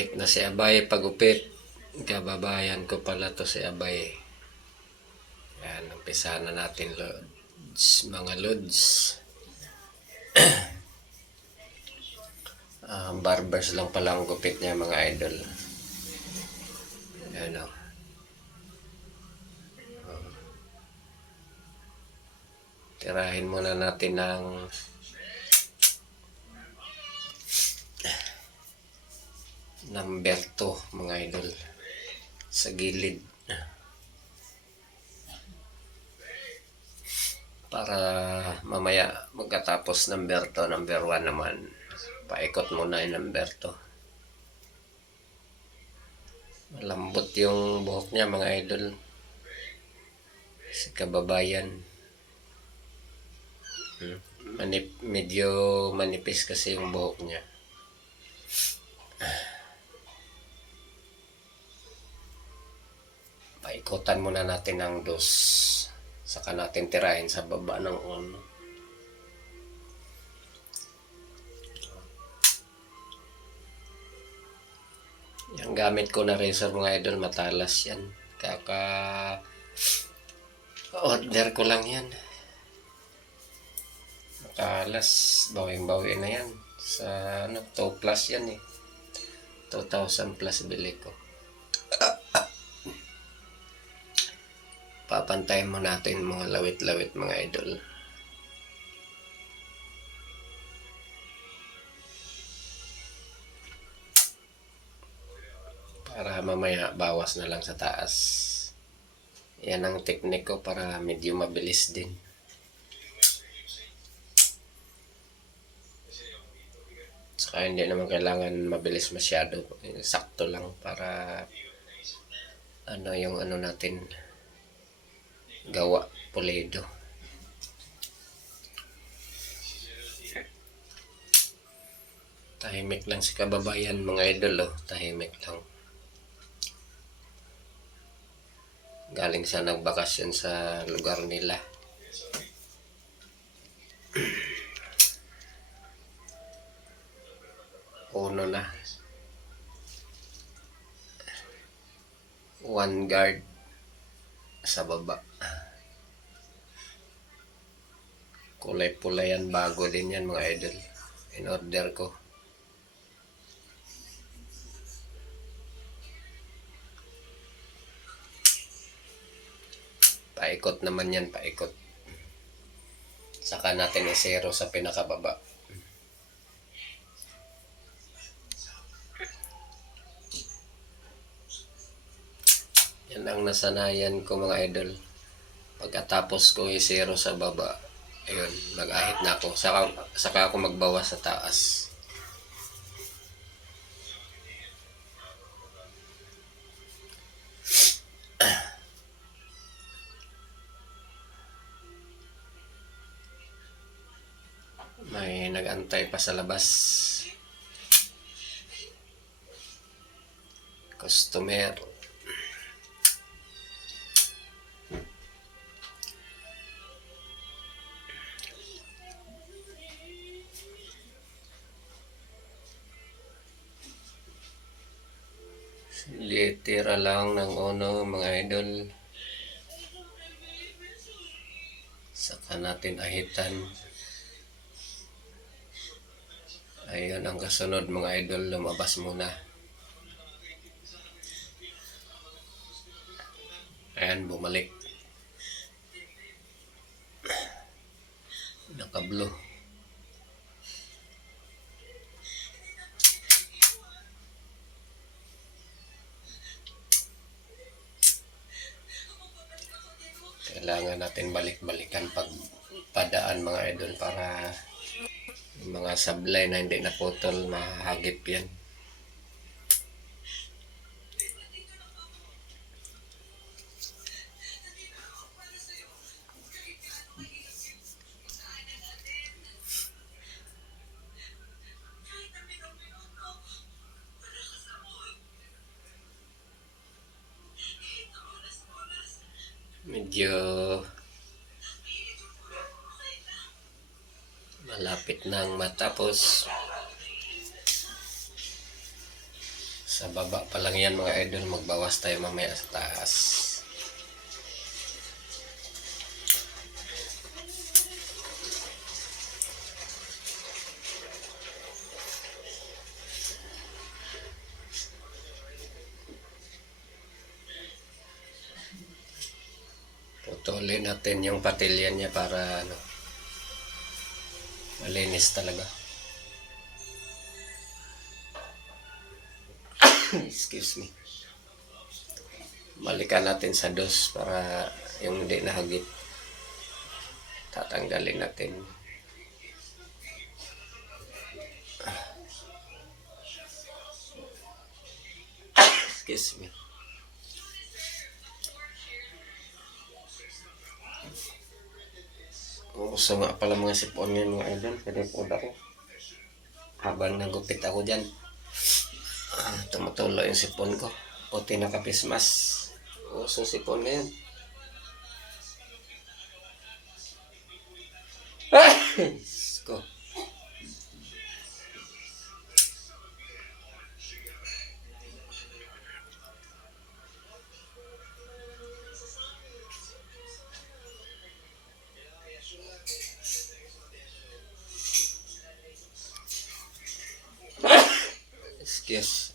Malapit na si Abay pagupit. Kababayan ko pala to si Abay. Yan, umpisa na natin lods, mga lods. Barbers lang pala ang gupit niya mga idol. Yan o. Tirahin muna natin ng number 2 mga idol sa gilid para mamaya magkatapos number 2, number 1 naman paikot muna yung number 2. Malambot yung buhok niya mga idol, si kababayan. Medyo manipis kasi yung buhok niya. Paikutan muna natin ng 2, saka natin tirahin sa baba ng 1. Yung gamit ko na razor mga idol, matalas yan. Order ko lang yan. Matalas, bawing-bawi na yan. Sa 2 plus yan eh. 2,000 plus bili ko. Papantayin mo natin mga lawit-lawit mga idol. Para mamaya bawas na lang sa taas. Yan ang technique ko para medyo mabilis din. Saka hindi naman kailangan mabilis masyado. Sakto lang para yung natin gawa pulido. Tahimik lang si kababayan mga idol tahimik lang. Galing sa nagbakasyon sa lugar nila. Uno na. 1 guard sa baba. Kulay pula yan, bago din yan mga idol. In order ko. Paikot naman yan, paikot. Saka natin i-zero sa pinakababa. Yan ang nasanayan ko mga idol. Pagkatapos ko i-zero sa baba, ayun, mag-ahit na ako. Saka ako magbawas sa taas. May nag-antay pa sa labas. Customer. Litira lang ng mga idol. Saka natin ahitan. Ayun ang kasunod mga idol, lumabas muna. Ayan, bumalik. Naka-blue. Kailangan natin balik-balikan pag padaan mga idol para mga sablay na hindi naputol, mahagip yan. Medyo malapit nang matapos. Sa baba pa lang yan mga idol, magbawas tayo mamaya sa taas. Putulin natin yung patilyan niya para malinis talaga. Excuse me. Balikan natin sa dos para yung hindi nahagip. Tatanggalin natin. Excuse me. Uso nga pala mga sipon ngayon mga idol. Pinipod ako. Habang nagupit ako dyan. Tumutulo yung sipon ko. Puti na kapismas. Uso sipon ngayon. Ko. Excuse.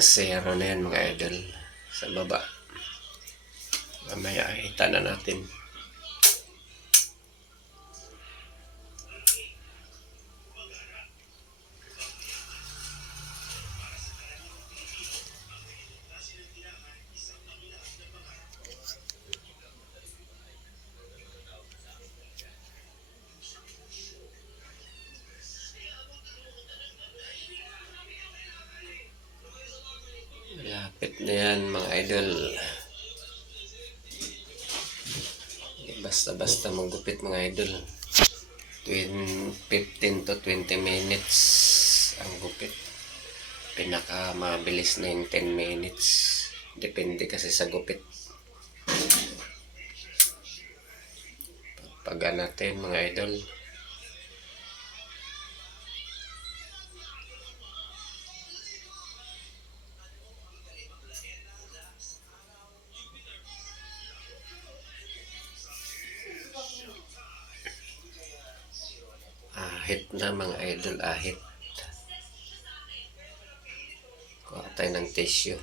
Zero na yan mga idol. Sa baba. Mamaya hita na natin. Lapit na yan mga idol. Basta-basta maggupit mga idol. 15 to 20 minutes ang gupit. Pinaka mabilis na yung 10 minutes. Depende kasi sa gupit. Pagpaga natin mga idol. Ahit na mga idol, ahit. Kuha tayo ng tissue.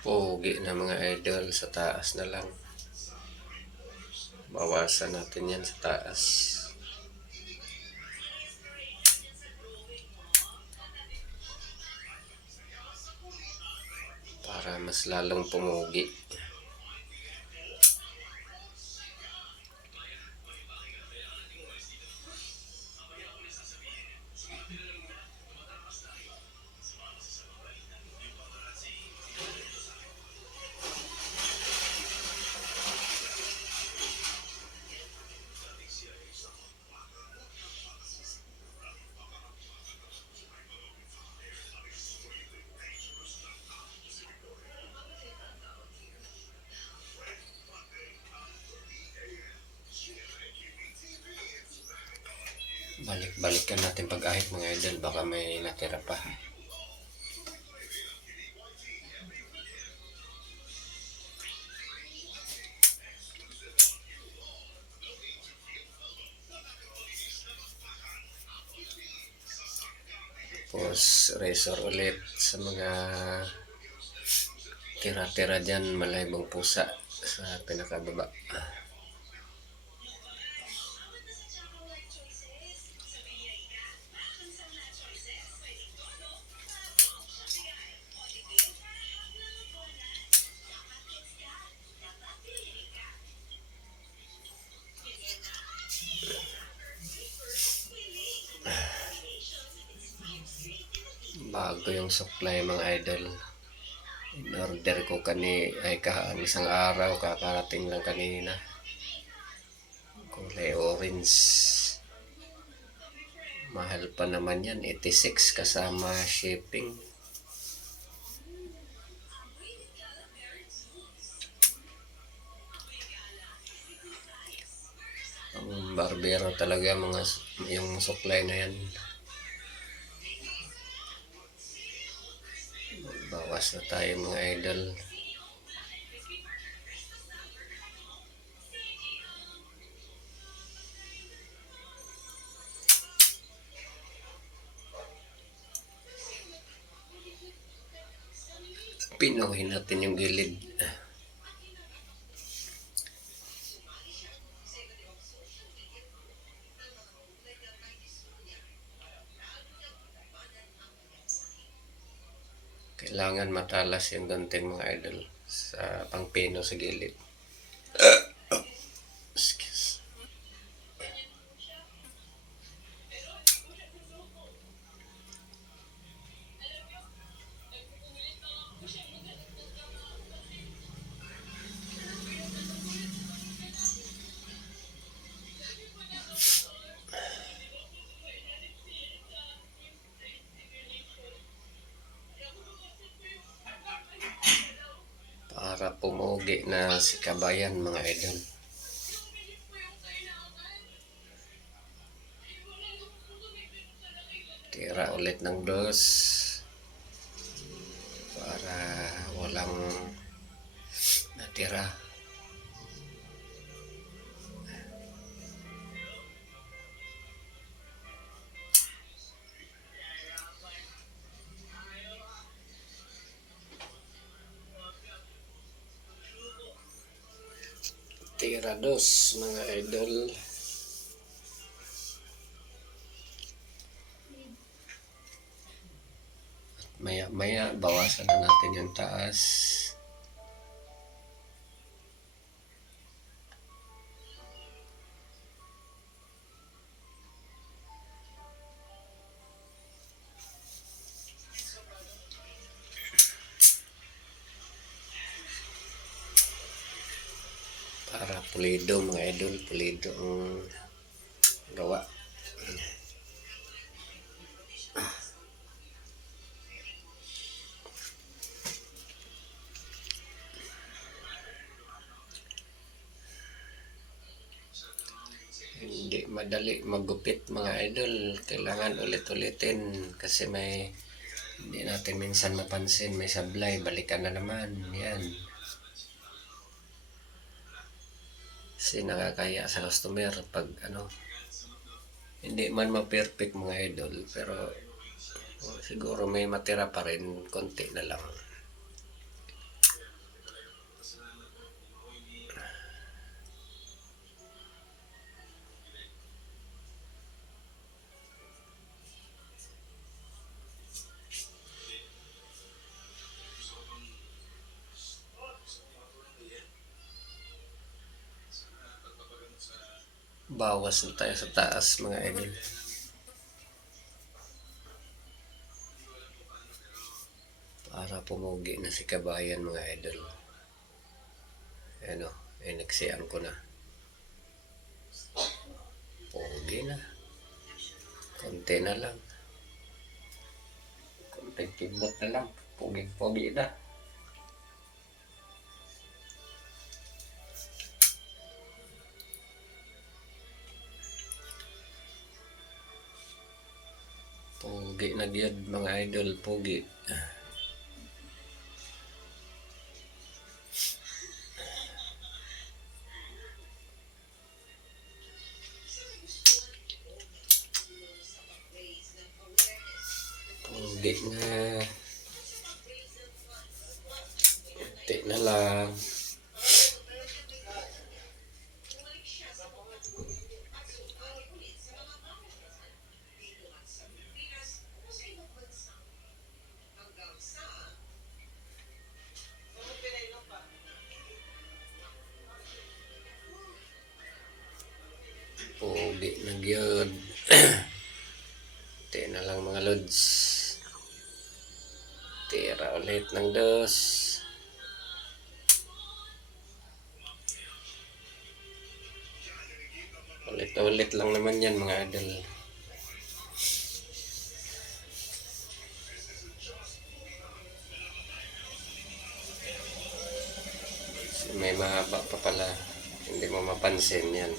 Pogi na mga idol, sa taas na lang. Bawasan natin yan sa taas. Para mas lalong pumugi. Balik-balikan natin pag-ahit mga idol, baka may natira pa. Tapos razor ulit sa mga tira-tira dyan, malaybong pusa sa pinakababa. Bago yung supply mga idol. In-order ko isang araw, kakarating lang kanina. Kulay orange. Mahal pa naman yan, 86 kasama shipping. Ang barbero talaga yung supply na yan. Bawas na tayo mga idol. Pinuhin natin yung gilid. Kailangan matalas yung gunting mga idol sa pangpino sa gilid. Excuse. Para pumugi na si kabayan mga idol. Tira ulit ng dos para walang natira. Tira dos mga idol. Maya bawasan na natin yung taas. Para pulido mga idol, pulido ang gawa. Hindi madali magupit mga idol, kailangan ulit-ulitin kasi hindi natin minsan mapansin, may sablay, balikan na naman yan. Kasi nakakaya sa customer pag hindi man ma-perfect mga idol, pero siguro may matira pa rin, konti na lang. Bawas na tayo sa taas mga idol. Para pumugi na si kabayan mga idol. Nagsiyang ko na. Pugi na. Konti na lang. Konting kibot na lang. Pugi na. Pogi na gyud mga idol, pogi. Pogi na. Kunti na lang. Pogi na gyud. Kunti na lang mga lods. Tira ulit ng dos. Ulit-ulit lang naman yan mga idol. May mahaba pa pala. Hindi mo mapansin yan.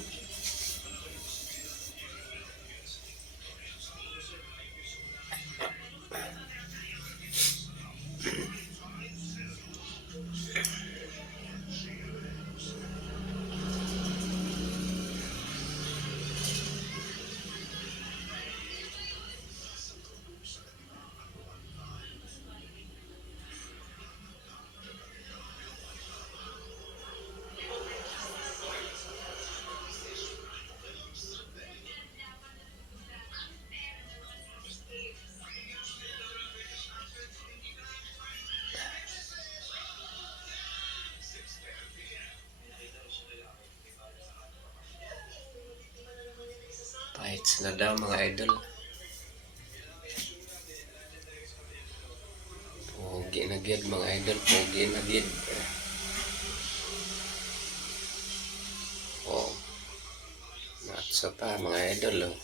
Fights na daw mga idol. Pogi na gyud mga idol, pogi na gyud. Oh. Natso pa mga idol oh.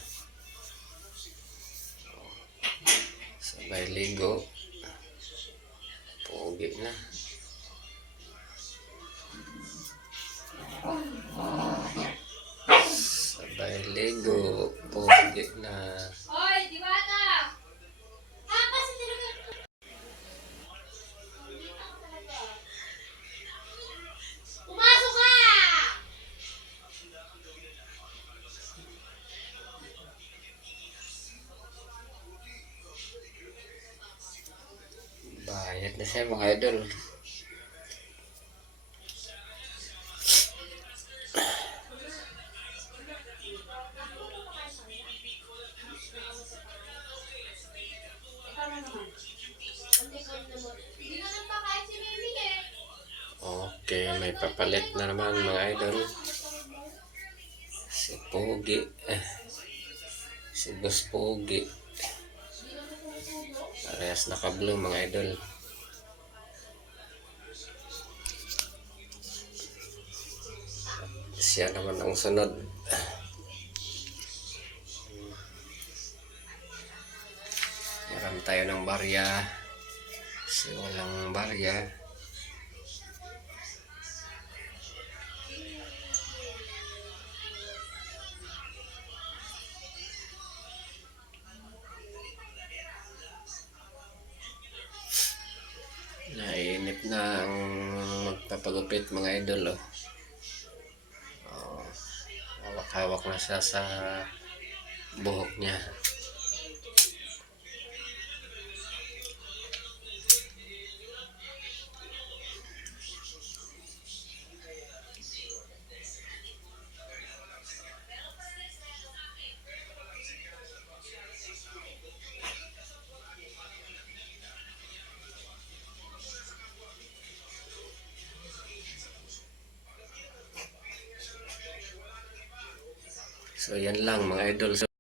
Sabay ligo. Pogi na. Sabay ligo. Pogi na. Hoy, Diwata! Kasi talaga. Pumasok ka! Bayad na siya mga idol. Hindi na nagpakain si Mimi eh. Okay, may papalit na naman mga idol. Si Pogi. Si Boss Pogi. Parehas naka-blue mga idol. Siya naman ang sunod. Meron tayo ng barya. Si walang barya. Naiinip na ang magpapagupit mga idol oh. Hawak-hawak na siya sa buhok niya. So yan lang mga idol.